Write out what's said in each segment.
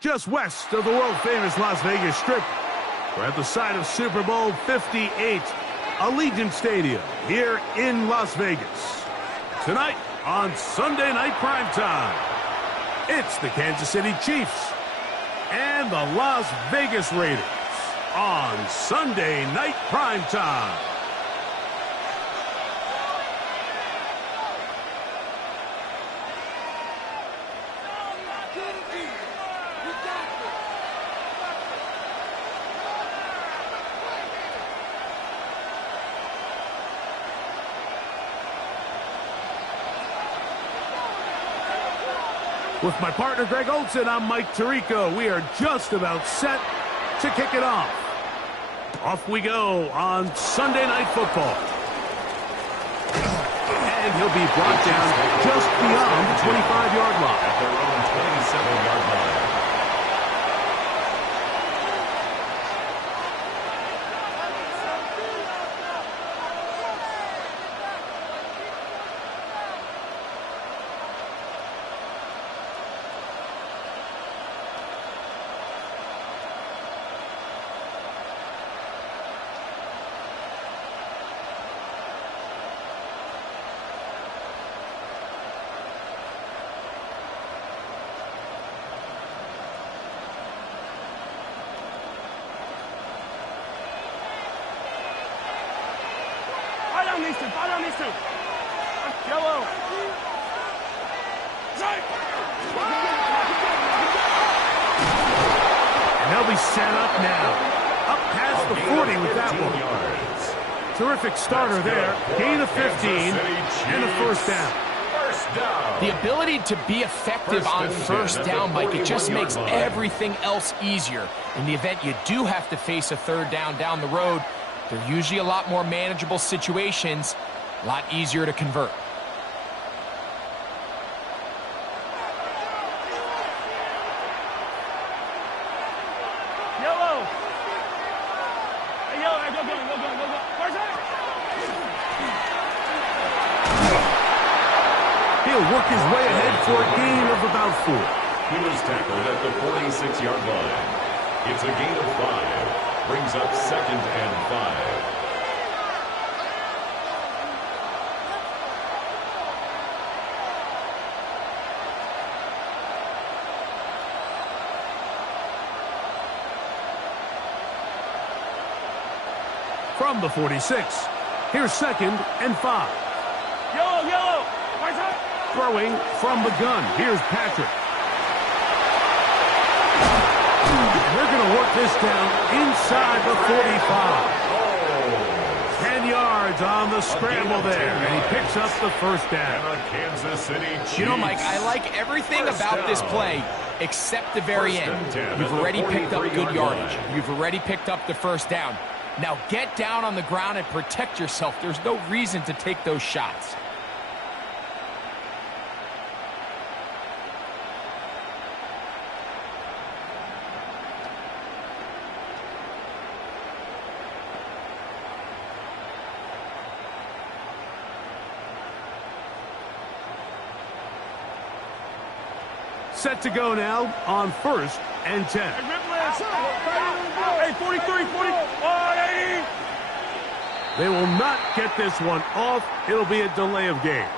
Just west of the world-famous Las Vegas Strip, we're at the site of Super Bowl 58, Allegiant Stadium here in Las Vegas. Tonight on Sunday Night Primetime, it's the Kansas City Chiefs and the Las Vegas Raiders on Sunday Night Primetime. With my partner, Greg Olson, I'm Mike Tirico. We are just about set to kick it off. Off we go on Sunday Night Football. And he'll be brought down just beyond the 25-yard line. At their own 27-yard line. Yellow. And they'll be set up now. Up past the 40 with that one. Yards. Terrific starter there. Gain of 15 and a first down. The ability to be effective on first down, Mike, it just makes everything else easier. In the event you do have to face a third down the road, they're usually a lot more manageable situations, a lot easier to convert. Yellow. Hey, yellow, go. Where's that? He'll work his way ahead for a gain of about 4. He was tackled at the 46-yard line. It's a gain of 5. Brings up 2nd and 5. From the 46, here's 2nd and 5. Yellow. Where's that? Throwing from the gun. Here's Patrick. They're going to work this down inside the 45. 10 yards on the scramble there, and he picks up the first down. And a Kansas City Chiefs. You know, Mike, I like everything about this play except the very end. You've already picked up good yardage. You've already picked up the first down. Now get down on the ground and protect yourself. There's no reason to take those shots. Set to go now on 1st and 10. Hey, 43, 40, 180. They will not get this one off. It'll be a delay of game.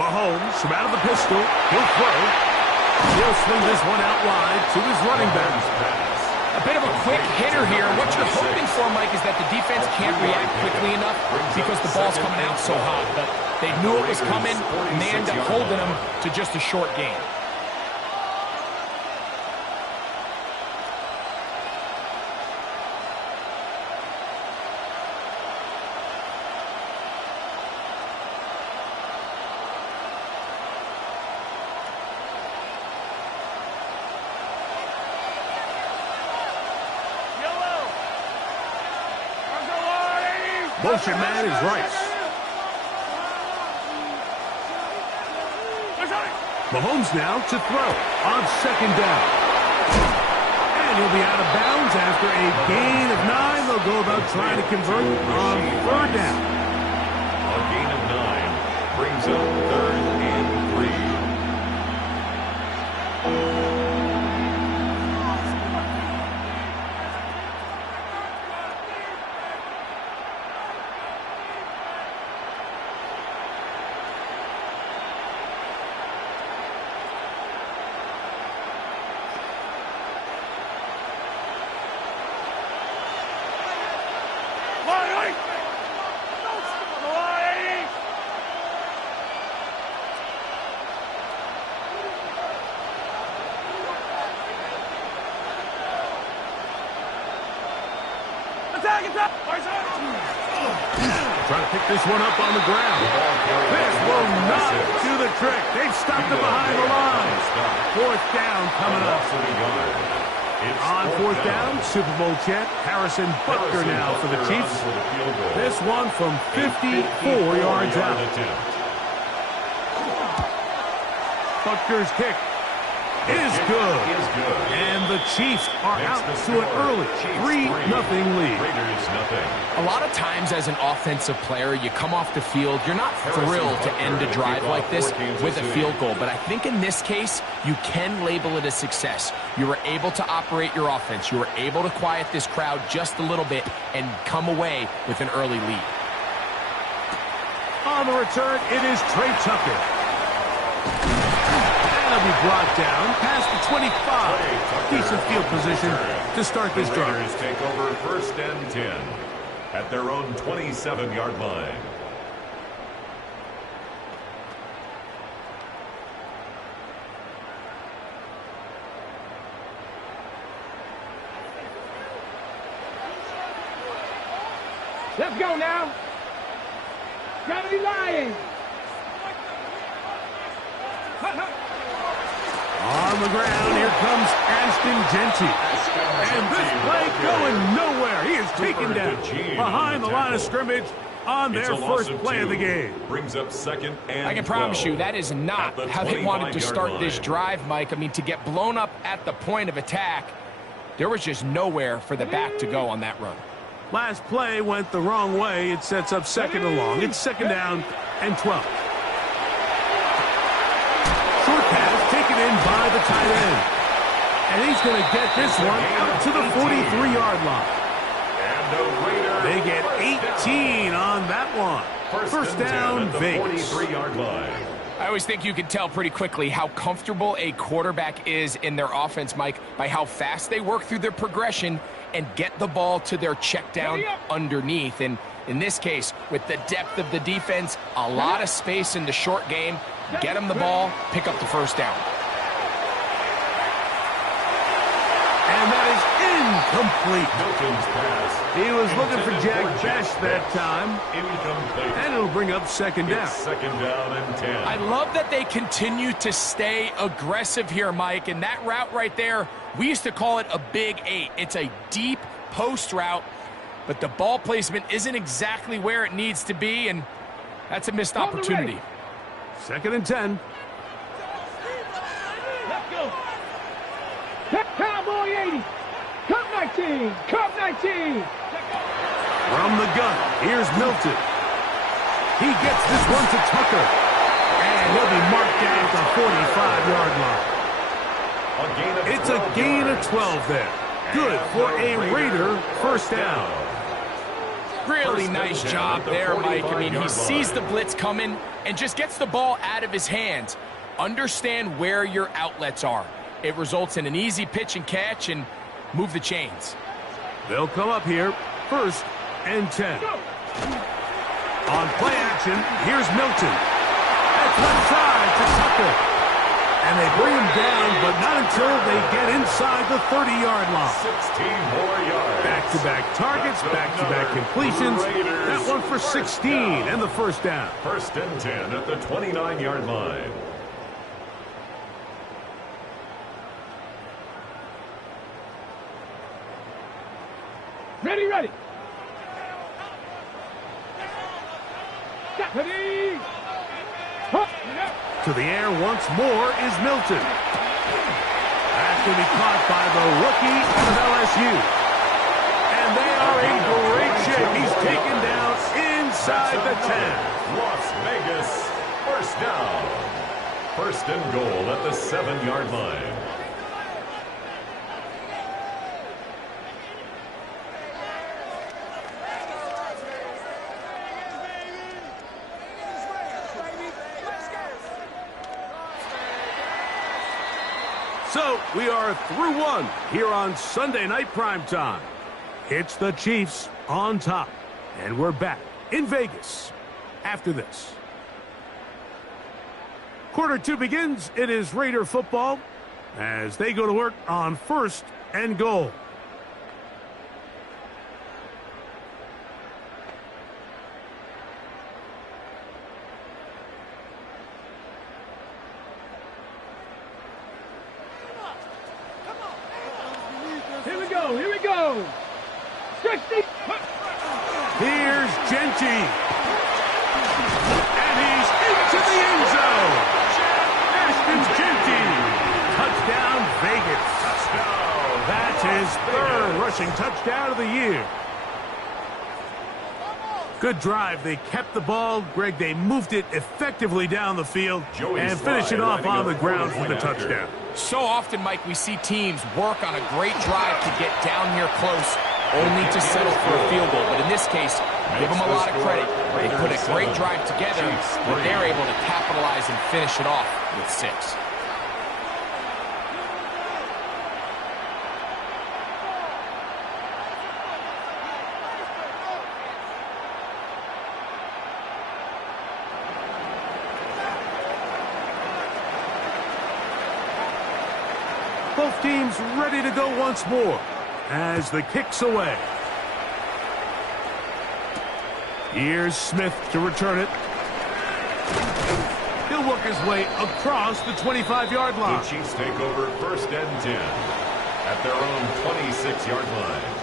Mahomes from out of the pistol. He'll throw. He'll swing this one out wide to his running back. A bit of a quick hitter here. What you're hoping for, Mike, is that the defense can't react quickly enough because the ball's coming out so hot. But they knew it was coming, and they end up holding them to just a short gain. Motion man is Rice. Mahomes now to throw on second down. And he'll be out of bounds after a gain of 9. They'll go about trying to convert on third down. A gain of 9 brings up 3rd and 3. Trying to pick this one up on the ground. This will not do the trick. They've stopped it behind the line. 4th down coming up. On 4th down, Super Bowl champ Harrison Butker now for the Chiefs. This one from 54 yards out. Butker's kick is good. And the Chiefs are out to an early 3-0 lead. A lot of times as an offensive player, you come off the field, you're not thrilled to end a drive like this with a field goal. But I think in this case, you can label it a success. You were able to operate your offense. You were able to quiet this crowd just a little bit and come away with an early lead. On the return, it is Trey Tucker. That'll be brought down past the 25. Decent field position to start this drive. Raiders take over 1st and 10 at their own 27-yard line. Let's go now. Gotta be lying. On the ground, here comes Ashton Genty. And this play going nowhere. He is taken down behind the line of scrimmage on their first play of the game. Brings up 2nd and I can promise you that is not how they wanted to start this drive, Mike. I mean, to get blown up at the point of attack, there was just nowhere for the back to go on that run. Last play went the wrong way. It sets up 2nd and long. It's 2nd down and 12. Short pass taken in by the tight end. And he's going to get this one out to the 43-yard line. They get 18 on that one. First down, Vegas. 43-yard line. I always think you can tell pretty quickly how comfortable a quarterback is in their offense, Mike, by how fast they work through their progression and get the ball to their check down underneath. And in this case, with the depth of the defense, a lot of space in the short game, get them the ball, pick up the first down. And that is incomplete. Milton's pass. He was looking for Jack Best that time. Incomplete. And it'll bring up 2nd down. It's 2nd down and 10. I love that they continue to stay aggressive here, Mike. And that route right there, we used to call it a big 8. It's a deep post route, but the ball placement isn't exactly where it needs to be, and that's a missed opportunity. 2nd and 10. Let's go. Cowboy 80. Cup 19. Cup 19. From the gun, here's Milton. He gets this one to Tucker. And he'll be marked down at the 45-yard line. It's a gain of 12 there. Good for a Raider first down. Really nice job there, Mike. I mean, he sees the blitz coming and just gets the ball out of his hands. Understand where your outlets are. It results in an easy pitch and catch and move the chains. They'll come up here, 1st and 10. On play action, here's Milton. That's left side to Tucker. And they bring him down, but not until they get inside the 30-yard line. 16 more yards. Back-to-back targets, back-to-back completions. That one for 16 and the first down. 1st and 10 at the 29-yard line. Ready, ready. Ready. To the air once more is Milton. That's going to be caught by the rookie out of LSU. And they are in great shape. He's taken down inside the 10. Las Vegas, first down. First and goal at the 7-yard line. So we are through one here on Sunday Night Primetime. It's the Chiefs on top. And we're back in Vegas after this. Quarter 2 begins. It is Raider football as they go to work on first and goal. Here we go. 60. Here's Genty. And he's into the end zone. Ashton Genty. Touchdown, Vegas. Touchdown. That's his third rushing touchdown of the year. Good drive. They kept the ball. Greg, they moved it effectively down the field and finish it off on the ground for the touchdown. So often, Mike, we see teams work on a great drive to get down here close, only to settle for a field goal. But in this case, give them a lot of credit. They put a great drive together, but they're able to capitalize and finish it off with 6. Both teams ready to go once more as the kick's away. Here's Smith to return it. He'll work his way across the 25-yard line. The Chiefs take over first and 10 at their own 26-yard line.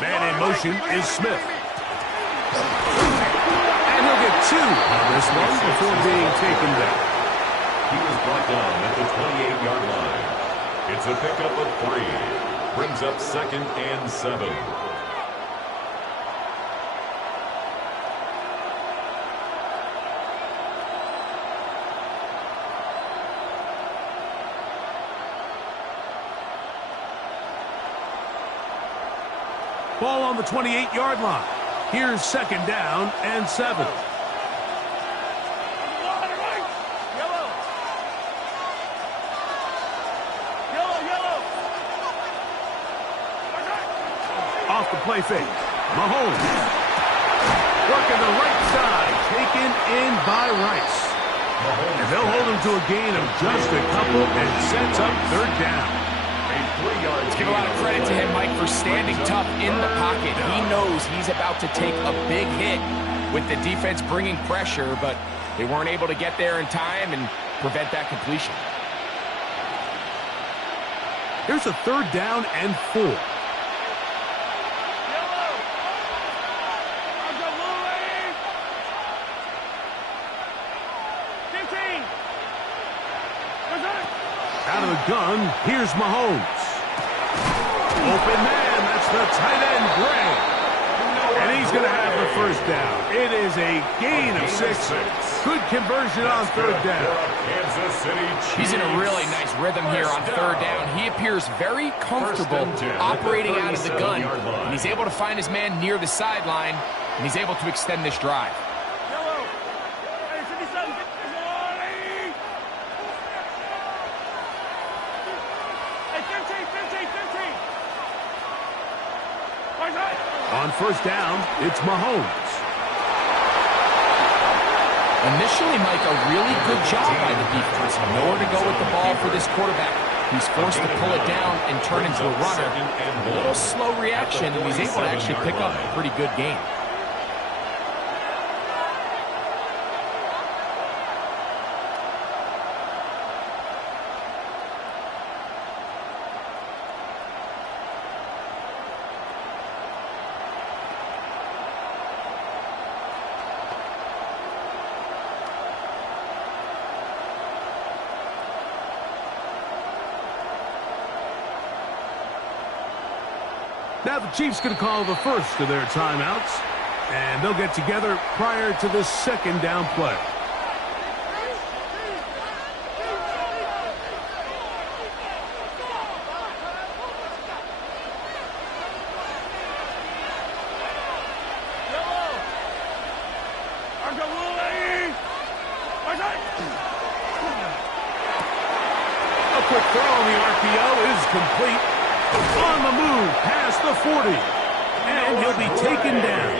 Man in motion is Smith. And he'll get 2 on this one before being taken down. He was brought down at the 28-yard line. It's a pickup of 3. Brings up second and 7. Ball on the 28-yard line. Here's second down and 7. Off the play fake. Mahomes. Working the right side. Taken in by Rice. And they'll hold him to a gain of just a couple and sets up third down. Let's give a lot of credit to him, Mike, for standing tough in the pocket. He knows he's about to take a big hit with the defense bringing pressure, but they weren't able to get there in time and prevent that completion. Here's a third down and 4. Out of the gun, here's Mahomes. Open man, that's the tight end, Gray. And he's going to have the first down. It is a gain of 6. Good conversion on third down. He's in a really nice rhythm here on third down. He appears very comfortable operating out of the gun. And he's able to find his man near the sideline, and he's able to extend this drive. On On first down, it's Mahomes. Initially, Mike, a really good job by the defense. Nowhere to go with the ball for this quarterback. He's forced to pull it down and turn into a runner. A little slow reaction, and he's able to actually pick up a pretty good game. Now the Chiefs going to call the first of their timeouts, and they'll get together prior to the second down play. A quick throw on the RPO is complete. On the move, past the 40. And he'll be taken down.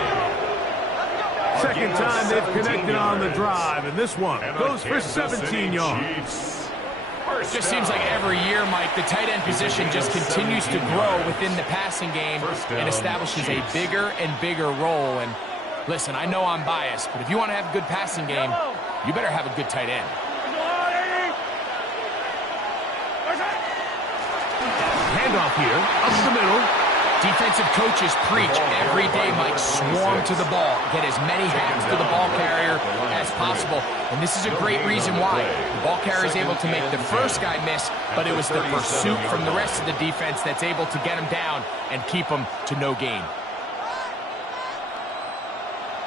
Second time they've connected on the drive, and this one goes for 17 yards. Just seems like every year, Mike, the tight end position just continues to grow within the passing game and establishes a bigger and bigger role. And listen, I know I'm biased, but if you want to have a good passing game, you better have a good tight end. Handoff here, up the middle. Defensive coaches preach every day, Mike, swarm to the ball. Get as many hacks to the ball carrier as possible. And this is a great reason why. The ball carrier is able to make the first guy miss, but it was the pursuit from the rest of the defense that's able to get him down and keep him to no gain.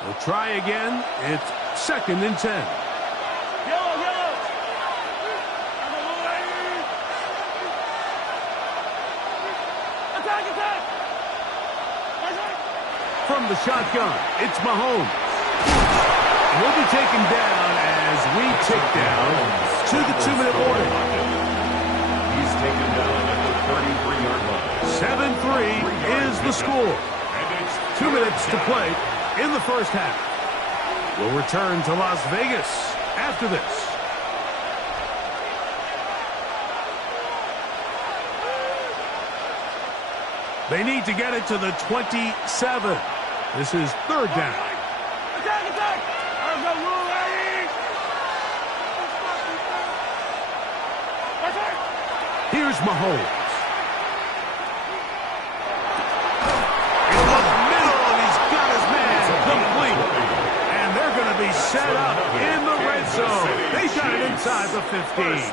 We'll try again. It's 2nd and 10. From the shotgun, it's Mahomes. He'll be taken down as we tick down to the 2-minute warning. He's taken down at the 33-yard line. 7-3 is the score. 2 minutes to play in the first half. We'll return to Las Vegas after this. They need to get it to the 27. This is 3rd down. Here's Mahomes. In the middle, and he's got his man complete. And they're going to be set up in the red zone. They got it inside the 15.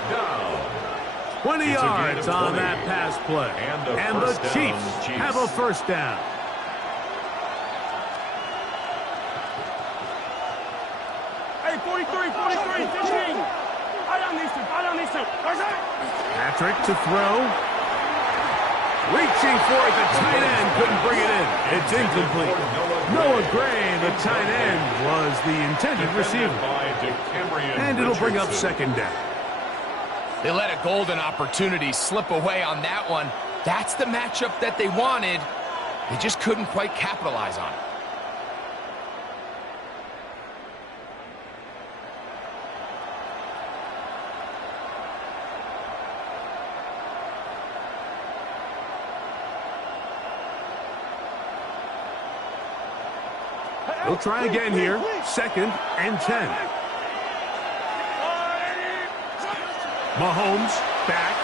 20 yards on that pass play. And the Chiefs have a first down. Hey, 43, 15. I don't need to. Patrick to throw. Reaching for it, the tight end couldn't bring it in. It's incomplete. Noah Gray, the tight end, was the intended receiver. And it'll bring up 2nd down. They let a golden opportunity slip away on that one. That's the matchup that they wanted. They just couldn't quite capitalize on it. We'll try again here. 2nd and 10. Mahomes back.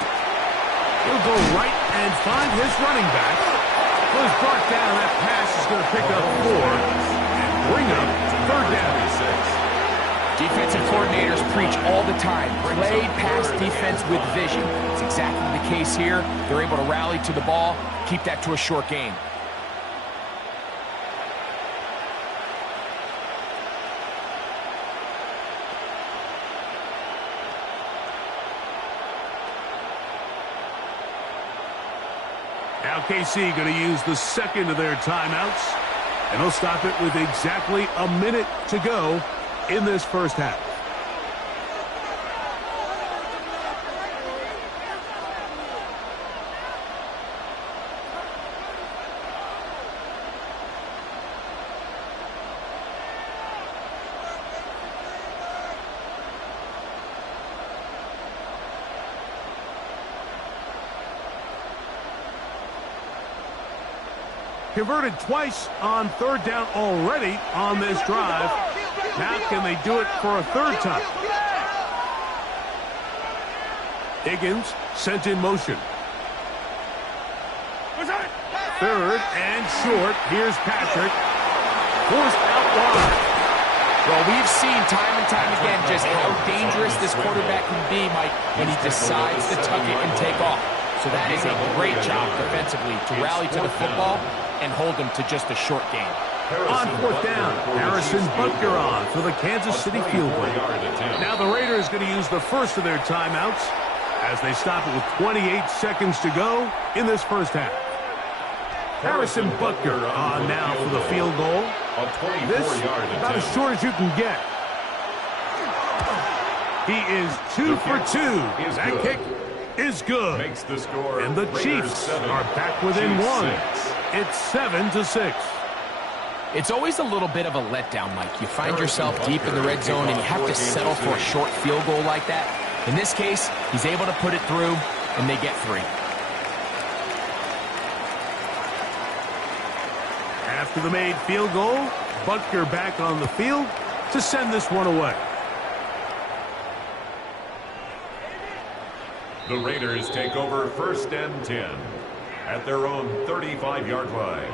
He'll go right and find his running back. Was brought down. That pass is going to pick up 4 and bring up 3rd down. Defensive coordinators preach all the time. Play pass defense with vision. It's exactly the case here. They're able to rally to the ball, keep that to a short game. Now KC going to use the 2nd of their timeouts, and they'll stop it with exactly a minute to go in this first half. Converted twice on third down already on this drive. Now can they do it for a third time? Higgins sent in motion. Third and short. Here's Patrick. Forced out wide. Well, we've seen time and time again just how dangerous this quarterback can be, Mike, when he decides to tuck it and take off. So that is a great job defensively to rally to the football and hold him to just a short gain. On fourth down, Harrison Butker on for the Kansas City field goal. Now the Raiders going to use the first of their timeouts as they stop it with 28 seconds to go in this first half. Harrison Butker on now for the field goal. This about as short as you can get. He is 2 for 2. That kick is good. And the Chiefs are back within one. It's 7-6. It's always a little bit of a letdown, Mike. You find yourself deep in the red zone and you have to settle for a short field goal like that. In this case, he's able to put it through, and they get 3. After the made field goal, Butker back on the field to send this one away. The Raiders take over 1st and 10 at their own 35-yard line.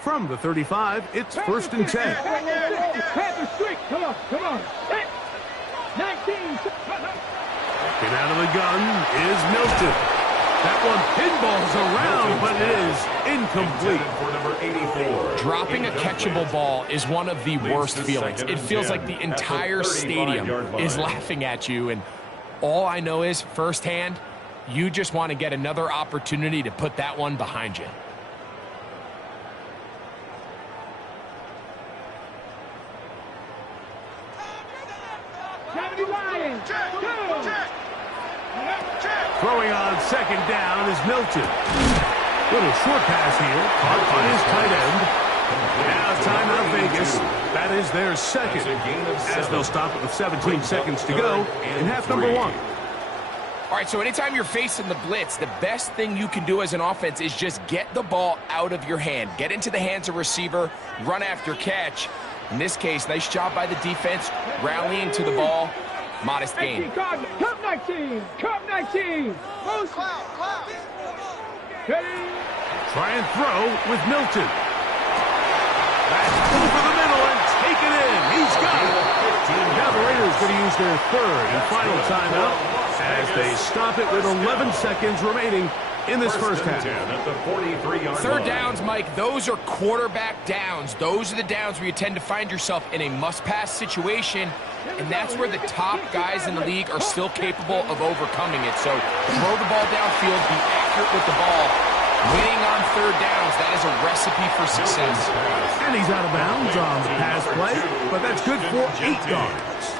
From the 35, it's 1st and 10. Panther streak. Come on. 19. Get out of the gun is Milton. That one pinballs around, but it is incomplete. For number 84. Dropping a catchable ball is one of the worst feelings. It feels like the entire stadium is laughing at you, and all I know is firsthand, you just want to get another opportunity to put that one behind you. Throwing on 2nd down is Milton. Little short pass here, caught by his tight end. Now timeout Vegas. That is their second, as they'll stop it with 17 seconds to go in half number 1. All right, so anytime you're facing the blitz, the best thing you can do as an offense is just get the ball out of your hand. Get into the hands of receiver, run after catch. In this case, nice job by the defense, rallying to the ball. Modest gain. Cup 19. Try and throw with Milton. That's over the middle and take it in. He's got it. Now the Raiders going to use their 3rd and final timeout as they stop it with 11 seconds remaining in this first half. At the 43-yard 3rd downs, Mike, those are quarterback downs. Those are the downs where you tend to find yourself in a must-pass situation, and that's where the top guys in the league are still capable of overcoming it. So throw the ball downfield, be accurate with the ball. Winning on 3rd downs, that is a recipe for success. And he's out of bounds on the pass play, but that's good for 8 yards.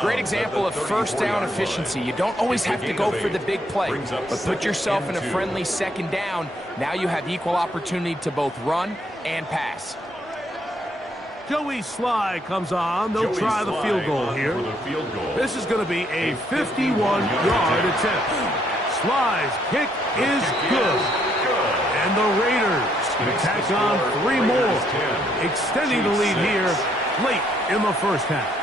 Great example of 1st down efficiency. You don't always have to go for the big play, but put yourself in a friendly 2nd down. Now you have equal opportunity to both run and pass. Joey Sly comes on. They'll try the field goal here. This is going to be a 51-yard attempt. Sly's kick is good. And the Raiders going to tack on 3 more, extending the lead here late in the first half.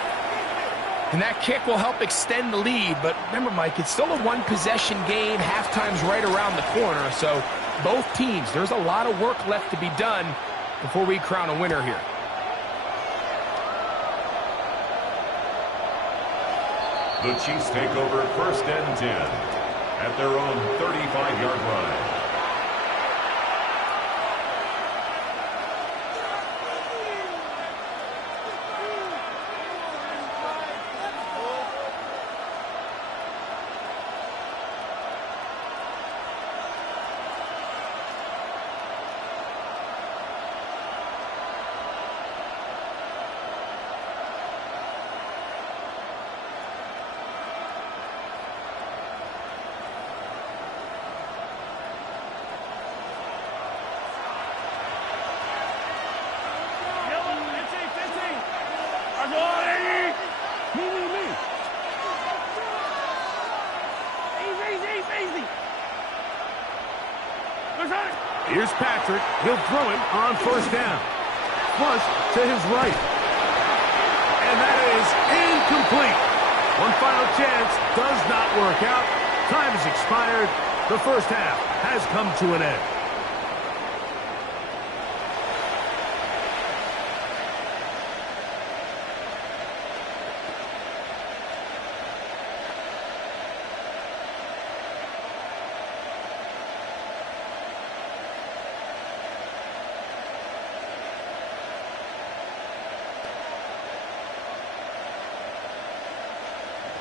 And that kick will help extend the lead. But remember, Mike, it's still a 1-possession game. Halftime's right around the corner. So both teams, there's a lot of work left to be done before we crown a winner here. The Chiefs take over 1st and 10 at their own 35-yard line. Here's Patrick. He'll throw it on first down. Flush to his right. And that is incomplete. One final chance does not work out. Time has expired. The first half has come to an end.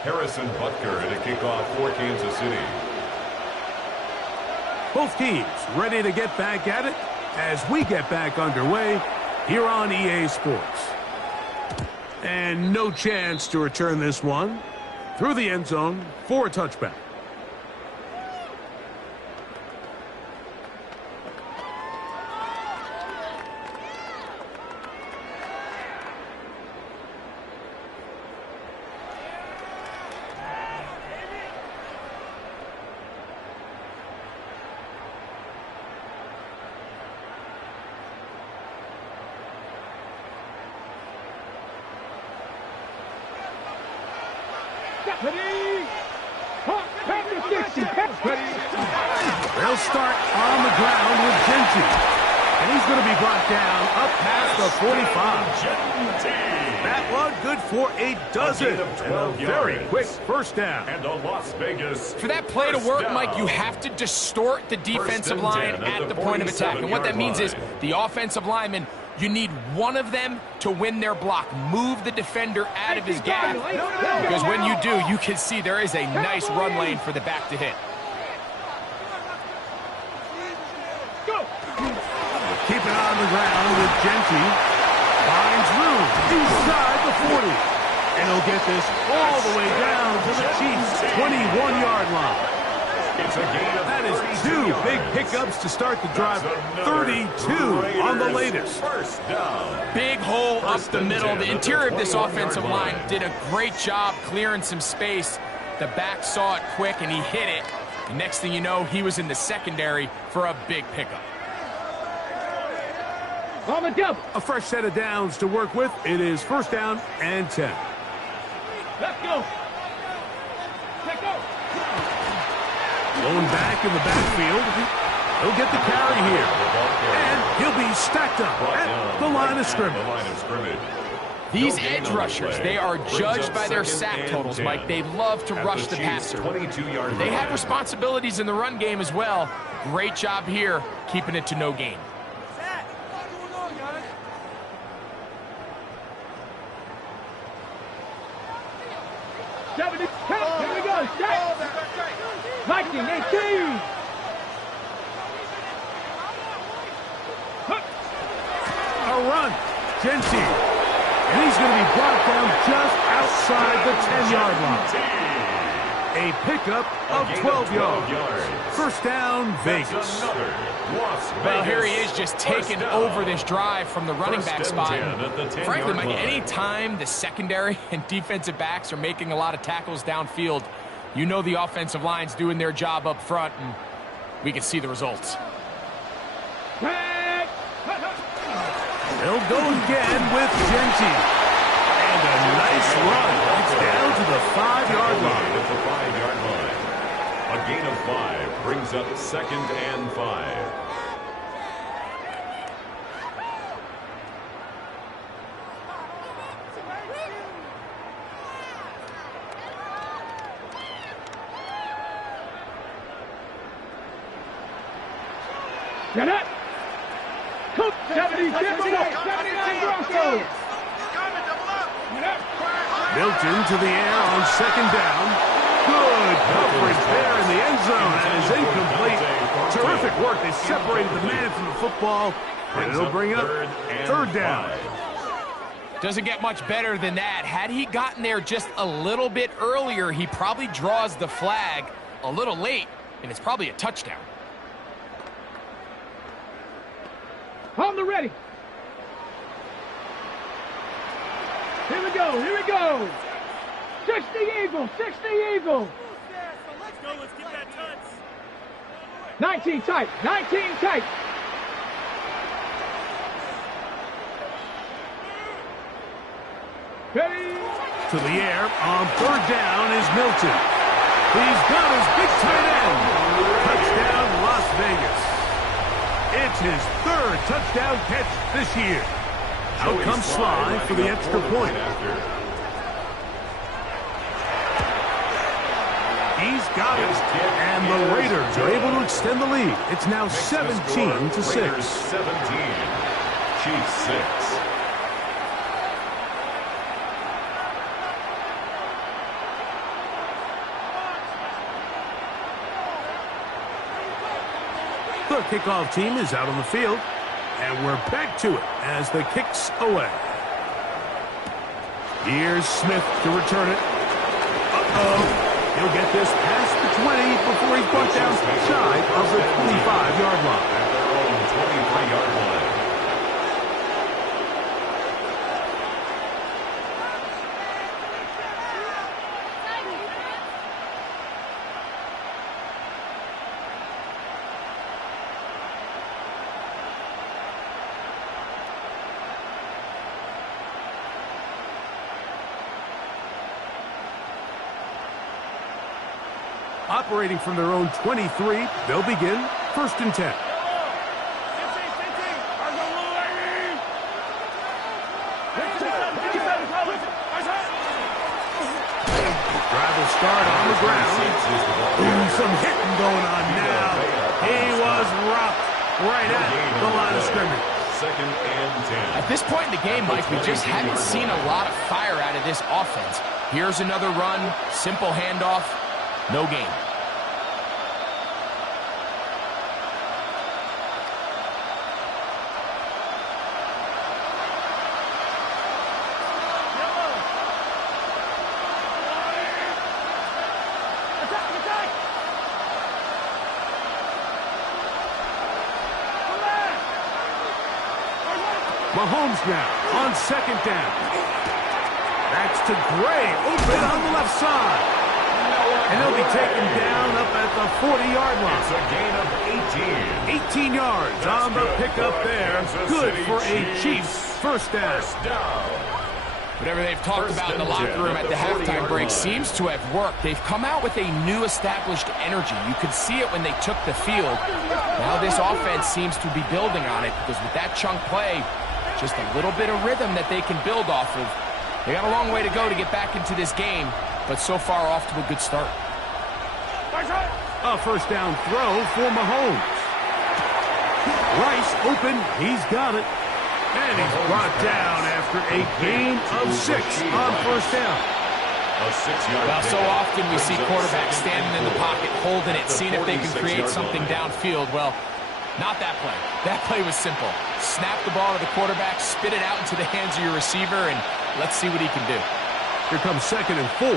Harrison Butker to kick off for Kansas City. Both teams ready to get back at it as we get back underway here on EA Sports. And no chance to return this one through the end zone for a touchback. They'll start on the ground with Genty. And he's going to be brought down up past the 45. That one good for a dozen. And a very quick first down. And the Las Vegas. For that play to work, Mike, you have to distort the defensive line at the point of attack. And what that means is the offensive lineman, you need one of them to win their block. Move the defender out of his gap. Because when you do, you can see there is a nice run lane for the back to hit. Keep it on the ground with Genty. Finds room inside the 40. And he'll get this all the way down to the Chiefs' 21-yard line. It's a gain of That is two big pickups to start the drive. 32 on the latest. First down. Big hole up the middle. The interior of this offensive line did a great job clearing some space. The back saw it quick, and he hit it. The next thing you know, he was in the secondary for a big pickup. On the double. A fresh set of downs to work with. It is first down and 10. Let's go. Let's go. Going back in the backfield. He'll get the carry here. And he'll be stacked up at the line of scrimmage. These edge rushers, they are judged by their sack totals, Mike. They love to rush the passer. They have responsibilities in the run game as well. Great job here, keeping it to no gain. Here we go. Set. Viking 18. A run. Genty. And he's going to be brought down just outside the 10-yard line. A pickup of 12 yards. First down, Vegas. Well, here he is just taking over this drive from the running back spot. Frankly, Mike, any time the secondary and defensive backs are making a lot of tackles downfield, you know the offensive line's doing their job up front, and we can see the results. They'll go again with Genty. And a nice run. It's down to the 5-yard line. At the 5-yard line. A gain of 5 brings up second and 5. Get it. 79 Broncos. Milton to the air on second down. Good coverage there in the end zone. That is incomplete. Terrific work. They separated the man from the football. And it'll bring up third down. Doesn't get much better than that. Had he gotten there just a little bit earlier, he probably draws the flag a little late, and it's probably a touchdown. On the ready. Here we go. Here we go. 60 Eagles. 60 Eagles. Let's go. Let's get that touch. 19 tight. 19 tight. Ready. To the air on third down is Milton. He's got his big tight end. Touchdown, Las Vegas. It's his third touchdown catch this year. Out comes Sly for the extra point. He's got it. And the Raiders are able to extend the lead. It's now 17-6. 17. Chiefs 6. The kickoff team is out on the field, and we're back to it as the kick's away. Here's Smith to return it. He'll get this past the 20 before he's brought down shy of the 25-yard line. At their own 23-yard line. Operating from their own 23, they'll begin 1st and 10. Drive will start on the ground. Ooh, some hitting going on now. He was rocked right at the line of scrimmage. 2nd and 10. At this point in the game, Mike, we just haven't seen a lot of fire out of this offense. Here's another run, simple handoff, no gain. Mahomes now on 2nd down. That's to Gray, open on the left side. And he'll be taken down up at the 40-yard line. It's a gain of 18 yards on the pickup there. Good for a Chiefs first down. Whatever they've talked about in the locker room at the halftime break seems to have worked. They've come out with a new established energy. You could see it when they took the field. Now this offense seems to be building on it because with that chunk play, just a little bit of rhythm that they can build off of. They got a long way to go to get back into this game, but so far off to a good start. A first down throw for Mahomes. Rice open, he's got it. And he's brought down after a gain of 6 on first down. A 6-yard. Well, so often we see quarterbacks standing in the pocket, holding it, seeing if they can create something downfield. Well, not that play. That play was simple. Snap the ball to the quarterback, spit it out into the hands of your receiver, and let's see what he can do. Here comes 2nd and 4.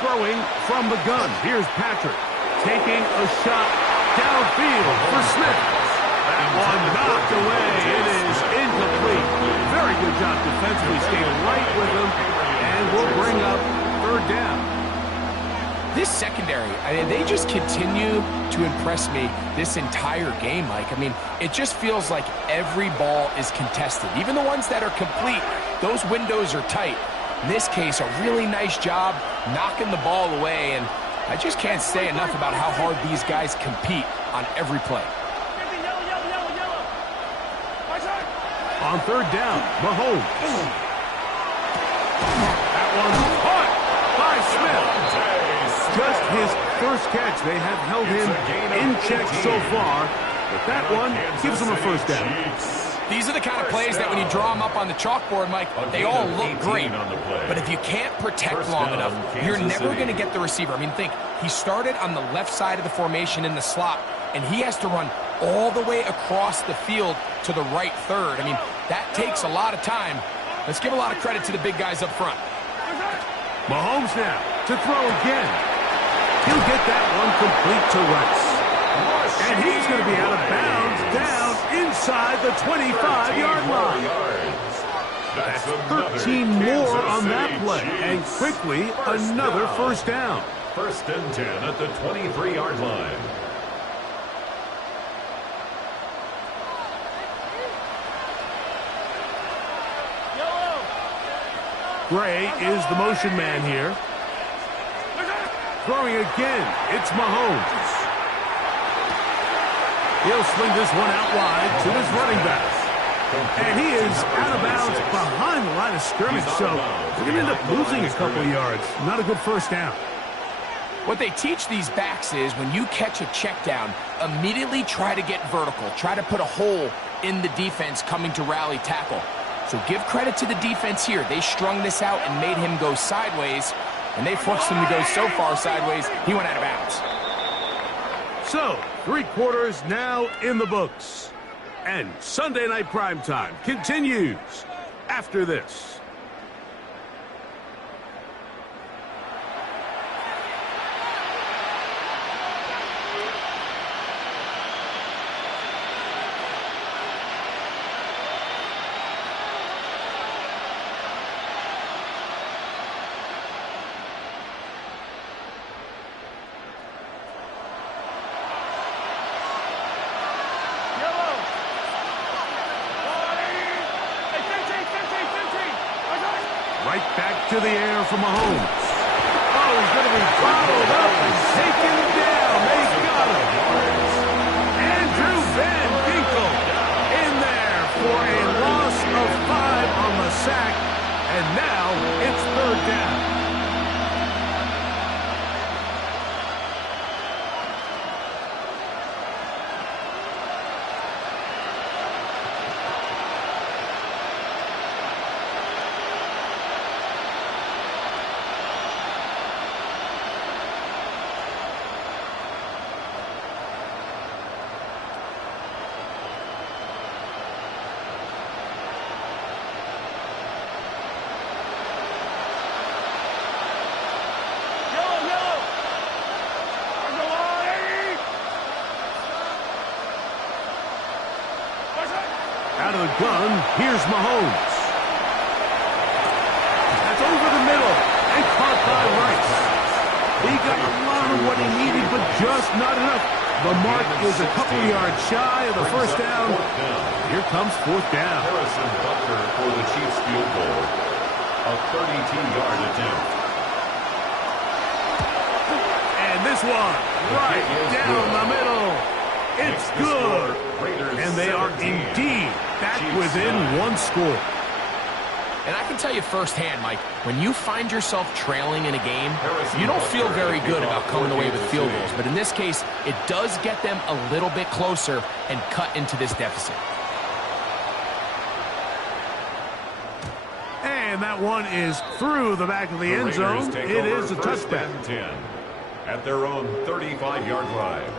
Throwing from the gun. Here's Patrick taking a shot downfield for Smith. That one knocked away. It is incomplete. Very good job defensively. Stayed right with him. And we'll bring up 3rd down. This secondary, they just continue to impress me this entire game, Mike. It just feels like every ball is contested. Even the ones that are complete, those windows are tight. In this case, a really nice job knocking the ball away, and I just can't say enough about how hard these guys compete on every play. On 3rd down, Mahomes. That one's caught by Smith. Just his first catch. They have held him in check so far, but that one gives him a first down. These are the kind of plays that when you draw them up on the chalkboard, Mike, they all look great. But if you can't protect long enough, you're never going to get the receiver. Think, he started on the left side of the formation in the slot, and he has to run all the way across the field to the right third. That takes a lot of time. Let's give a lot of credit to the big guys up front. Mahomes now to throw again. He'll get that one complete to Rice. And he's going to be out of bounds down inside the 25-yard line. That's 13 more on that play. And quickly, another first down. First and 10 at the 23-yard line. Gray is the motion man here. Throwing again, it's Mahomes. He'll sling this one out wide to his running back. And he is out of bounds behind the line of scrimmage, so we're going to end up losing a couple of yards. Not a good first down. What they teach these backs is when you catch a check down, immediately try to get vertical. Try to put a hole in the defense coming to rally tackle. So give credit to the defense here. They strung this out and made him go sideways, and they forced him to go so far sideways, he went out of bounds. So, 3 quarters now in the books. And Sunday Night Primetime continues after this. Right back to the air for Mahomes. Oh, he's going to be followed up and taken down. They got him. Andrew Van Ginkel in there for a loss of 5 on the sack. And now it's 3rd down. Out of the gun, here's Mahomes. That's over the middle and caught by Rice. He got a lot of what he needed, but just not enough. The mark is a couple yards shy of the first down. Here comes 4th down. Harrison Butker for the Chiefs field goal. A 32-yard attempt. And this one, right down the middle. It's good. And they are indeed back within 1 score. And I can tell you firsthand, Mike, when you find yourself trailing in a game, you don't feel very good about coming away with field goals. But in this case, it does get them a little bit closer and cut into this deficit. And that one is through the back of the end zone. It is a touchdown. 10 at their own 35-yard line.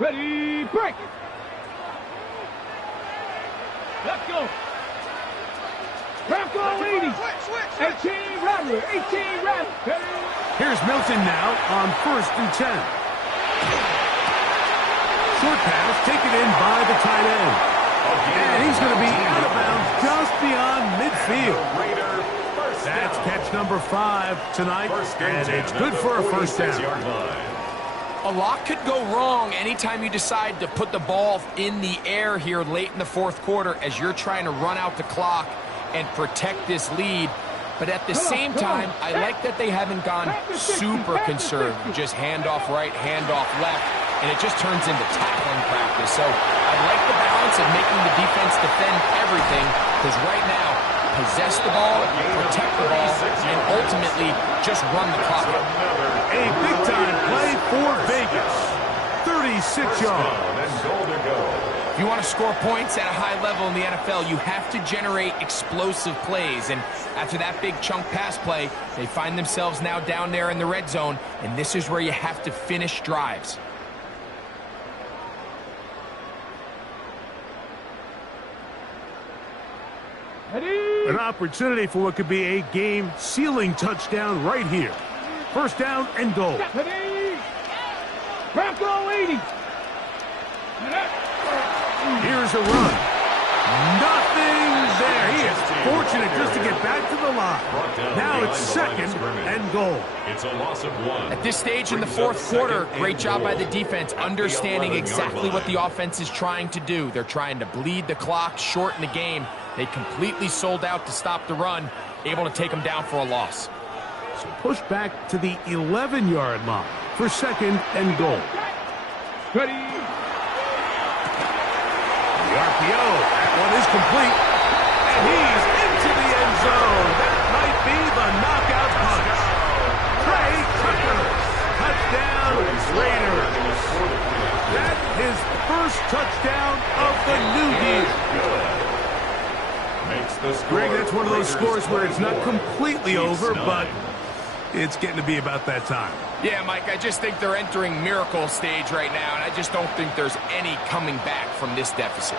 Ready, break! Let's go! Bronco 80! 18 Rattler! 18 Rattler! Here's Milton now on 1st and 10. Short pass taken in by the tight end. And he's going to be out of bounds just beyond midfield. That's catch number 5 tonight, and it's good for a first down. A lot could go wrong anytime you decide to put the ball in the air here late in the 4th quarter as you're trying to run out the clock and protect this lead. But at the same time, I like that they haven't gone super conservative. Just handoff right, handoff left, and it just turns into tackling practice. So I like the balance of making the defense defend everything, because right now, possess the ball, protect the ball, and ultimately just run the clock out. A big-time play for Vegas. 36 yards. If you want to score points at a high level in the NFL, you have to generate explosive plays. And after that big chunk pass play, they find themselves now down there in the red zone, and this is where you have to finish drives. Ready? An opportunity for what could be a game-sealing touchdown right here. First down and goal. Bronco 80. Here's a run. Nothing there. He is fortunate just to get back to the line. Now it's second and goal. It's a loss of 1. At this stage in the fourth quarter, great job by the defense, understanding exactly what the offense is trying to do. They're trying to bleed the clock, shorten the game. They completely sold out to stop the run, able to take them down for a loss. So push back to the 11-yard line for second and goal. Ready. The RPO, that one is complete, and he's into the end zone. That might be the knockout punch. Trey Tucker, touchdown Raiders. That's his first touchdown of the new year. Greg, that's one of those scores where it's not completely over, but it's getting to be about that time. Yeah, Mike, I just think they're entering miracle stage right now, and I just don't think there's any coming back from this deficit.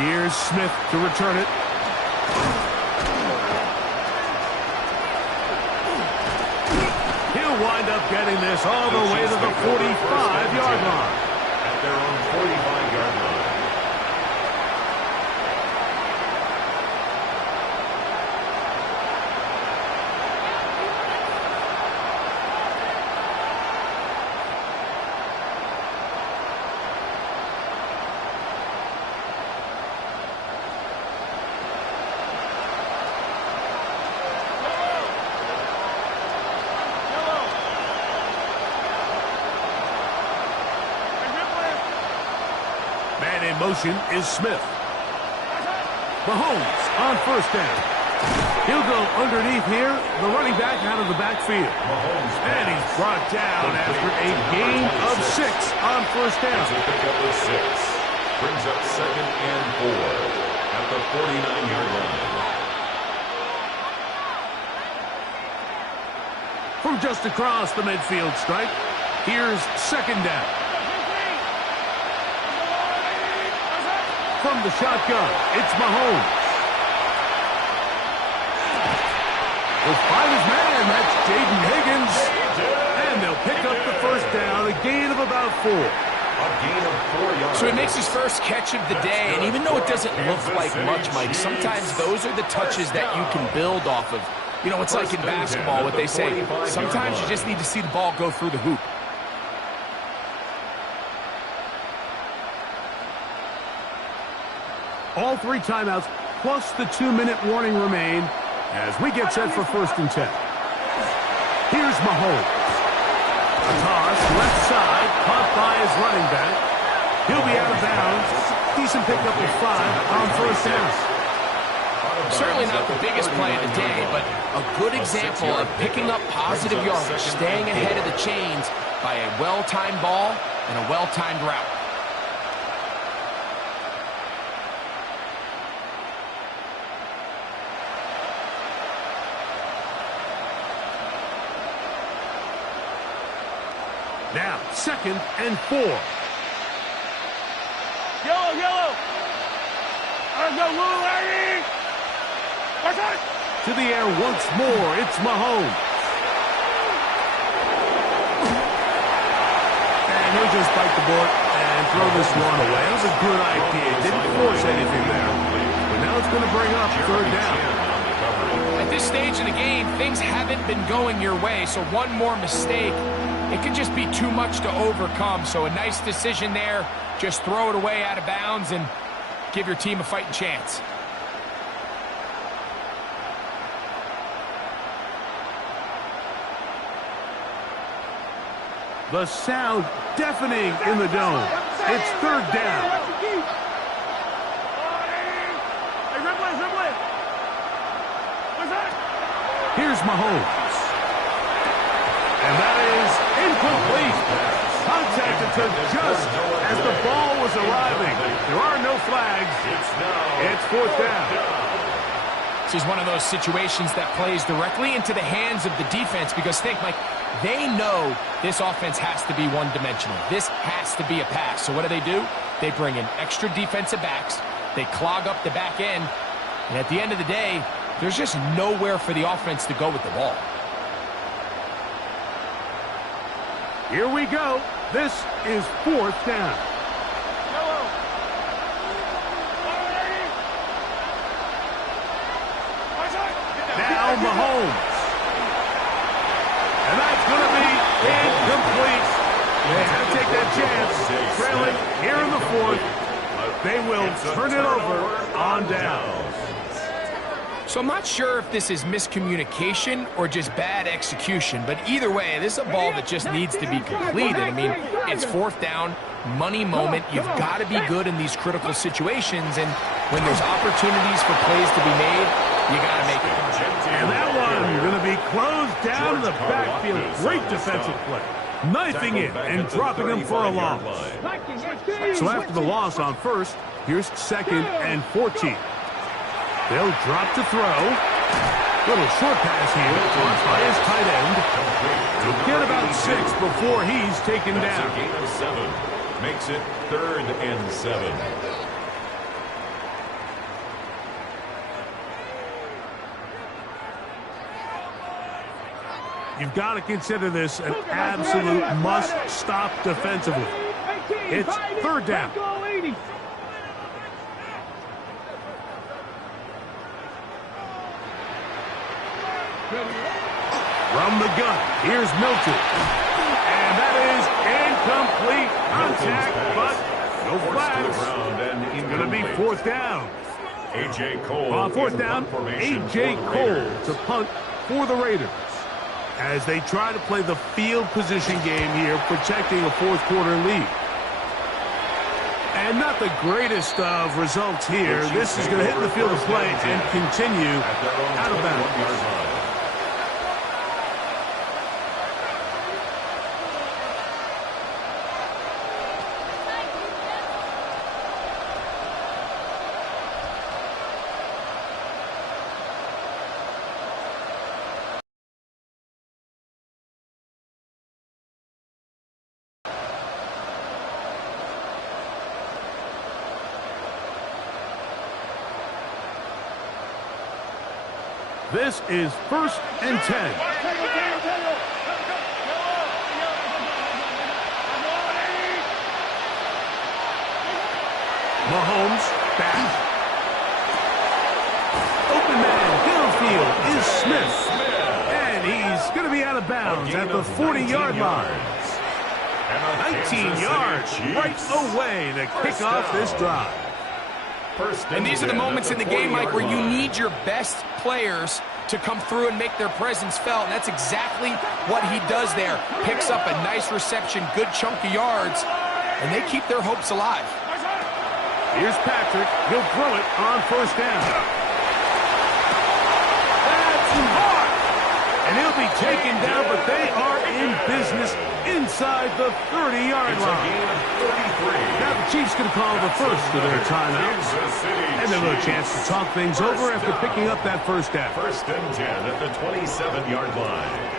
Here's Smith to return it. He'll wind up getting this all the way to the 45-yard line. At their own 45-yard line. Man in motion is Smith. Mahomes on first down. He'll go underneath here. The running back out of the backfield. And he's brought down after a gain of 6 on first down. It's a pickup of 6. Brings up second and 4 at the 49-yard line. From just across the midfield stripe, here's second down. From the shotgun, it's Mahomes. He'll find his man. That's Jaden Higgins. And they'll pick up the first down, a gain of about 4. A gain of 4 yards. So he makes his first catch of the day, and even though it doesn't look like much, Mike, sometimes those are the touches that you can build off of. You know, it's like in basketball, what they say. Sometimes you just need to see the ball go through the hoop. All 3 timeouts plus the 2-minute warning remain as we get set for first and 10. Here's Mahomes. A toss, left side, caught by his running back. He'll be out of bounds. Decent pickup of 5 on first down. Certainly not the biggest play of the day, but a good example of picking up positive yardage, staying ahead of the chains by a well-timed ball and a well-timed route. Now, second and 4. Yellow, yellow. Let's go, Lou, Larry. What's that? To the air once more, it's Mahomes. And he'll just bite the bullet and throw this one away. That was a good idea. Didn't force anything there. But now it's going to bring up third down. At this stage of the game, things haven't been going your way, so one more mistake, it could just be too much to overcome. So a nice decision there. Just throw it away out of bounds and give your team a fighting chance. The sound deafening in the dome. It's third down. Here's Mahomes. And that is incomplete. Contact occurred just as the ball was arriving. There are no flags. It's fourth down. This is one of those situations that plays directly into the hands of the defense because think, Mike, they know this offense has to be one-dimensional. This has to be a pass. So what do? They bring in extra defensive backs. They clog up the back end. And at the end of the day, there's just nowhere for the offense to go with the ball. Here we go. This is 4th down. Now Mahomes. And that's going to be incomplete. They had to take that chance. Trailing here in the 4th. They will turn it over on down. So I'm not sure if this is miscommunication or just bad execution, but either way, this is a ball that just needs to be completed. I mean, it's 4th down, money moment. You've got to be good in these critical situations, and when there's opportunities for plays to be made, you got to make it. And that one going to be closed down in the backfield. Great defensive play. Knifing it and dropping him for a loss. So after the loss on 1st, here's 2nd and 14. They'll drop to throw. Little short pass here, caught by his tight end. He'll get about 6 before he's taken down. That's a gain of 7. Makes it 3rd and 7. You've got to consider this an absolute must-stop defensively. It's 3rd down. From the gun, here's Milton. And that is incomplete contact, but no flags. It's going to be 4th down. A.J. Cole. On 4th down, A.J. Cole to punt for the Raiders. As they try to play the field position game here, protecting a 4th quarter lead. And not the greatest of results here. This is going to hit the field of play and continue out of bounds. This is 1st and 10. Mahomes back. Open man downfield is Smith. And he's going to be out of bounds at the 40-yard line. 19 yards right away to kick off this drive. And these are the moments in the game, Mike, where you need your best players to come through and make their presence felt. And that's exactly what he does there. Picks up a nice reception, good chunk of yards, and they keep their hopes alive. Here's Patrick. He'll throw it on 1st down. That's hard. And he'll be taken down, but they are in business inside the 30-yard line. Now the Chiefs going to call the first of their timeouts. And they'll have a chance to talk things over after picking up that 1st down. 1st and 10 at the 27-yard line.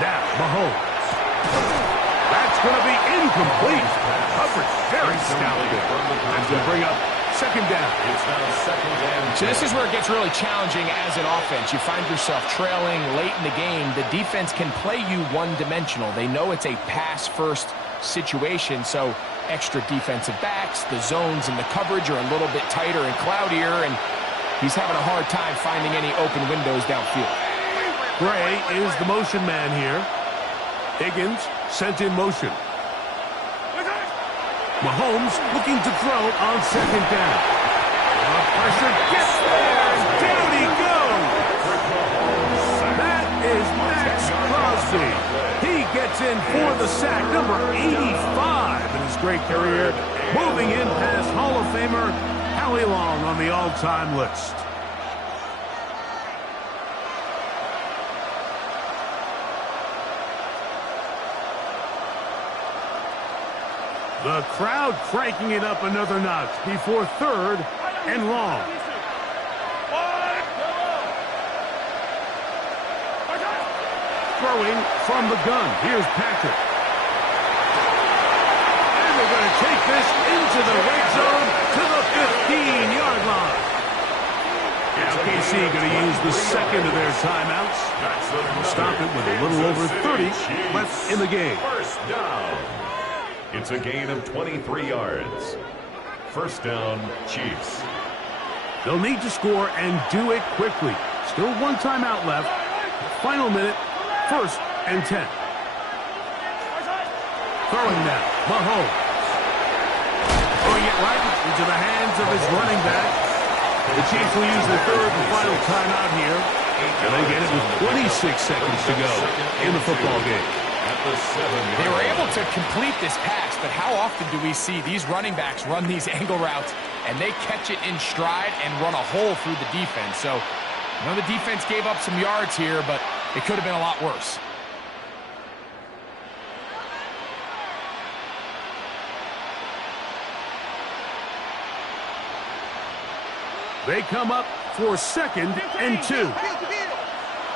Now Mahomes. That's going to be incomplete. Coverage very stout. That's going to bring up 2nd down. It's now 2nd and 10. So this is where it gets really challenging as an offense. You find yourself trailing late in the game. The defense can play you one-dimensional. They know it's a pass-first situation, so extra defensive backs, the zones and the coverage are a little bit tighter and cloudier, and he's having a hard time finding any open windows downfield. Gray is the motion man here. Higgins sent in motion. Mahomes looking to throw on 2nd down. Pressure gets there, and down he goes. That is Max Crosby. He gets in for the sack, number 85 in his great career. Moving in past Hall of Famer Howie Long on the all-time list. The crowd cranking it up another notch before third and long. Throwing from the gun. Here's Patrick. And they're going to take this into the red zone to the 15-yard line. Now KC going to use the second of their timeouts. Stop it with a little over 30 left in the game. First down. It's a gain of 23 yards. First down, Chiefs. They'll need to score and do it quickly. Still one timeout left. Final minute, 1st and 10. Throwing now, Mahomes. Throwing it right into the hands of his running back. The Chiefs will use the third and final timeout here. And they get it with 26 seconds to go in the football game. They were able to complete this pass, but how often do we see these running backs run these angle routes and they catch it in stride and run a hole through the defense? So, I know the defense gave up some yards here, but it could have been a lot worse. They come up for 2nd and 2.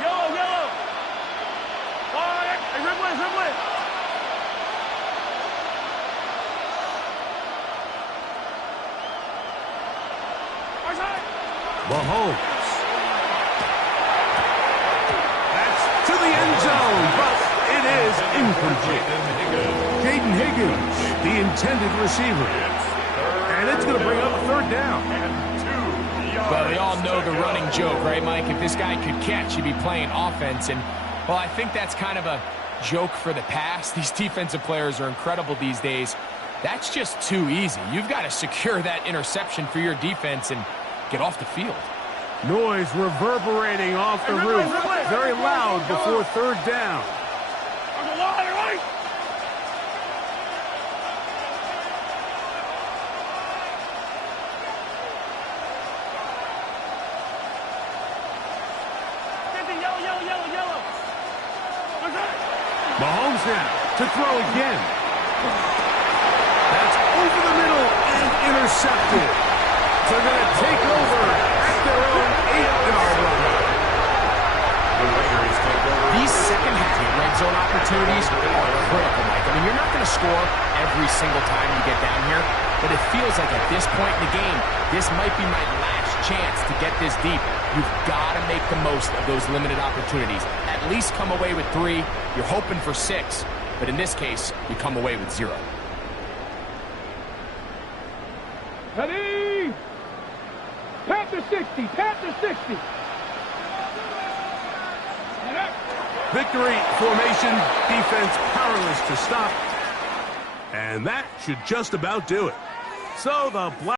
Yellow. Red. Mahomes. That's to the end zone, but it is incomplete. Jaden Higgins, the intended receiver. And it's going to bring up a 3rd down. Well, they all know the running joke, right, Mike? If this guy could catch, he'd be playing offense. And, well, I think that's kind of a joke for the past. These defensive players are incredible these days. That's just too easy. You've got to secure that interception for your defense and get off the field. Noise reverberating off the roof. Very loud before 3rd down. Mahomes now to throw again. That's over the middle and intercepted. They're going to take over at their own 8-yard line. These second-half red zone opportunities are critical, Mike. I mean, you're not going to score every single time you get down here, but it feels like at this point in the game, this might be my last chance to get this deep. You've got to make the most of those limited opportunities. At least come away with 3. You're hoping for 6, but in this case, you come away with 0. Ready? Pat to 60. Victory formation, defense powerless to stop. And that should just about do it. So the Black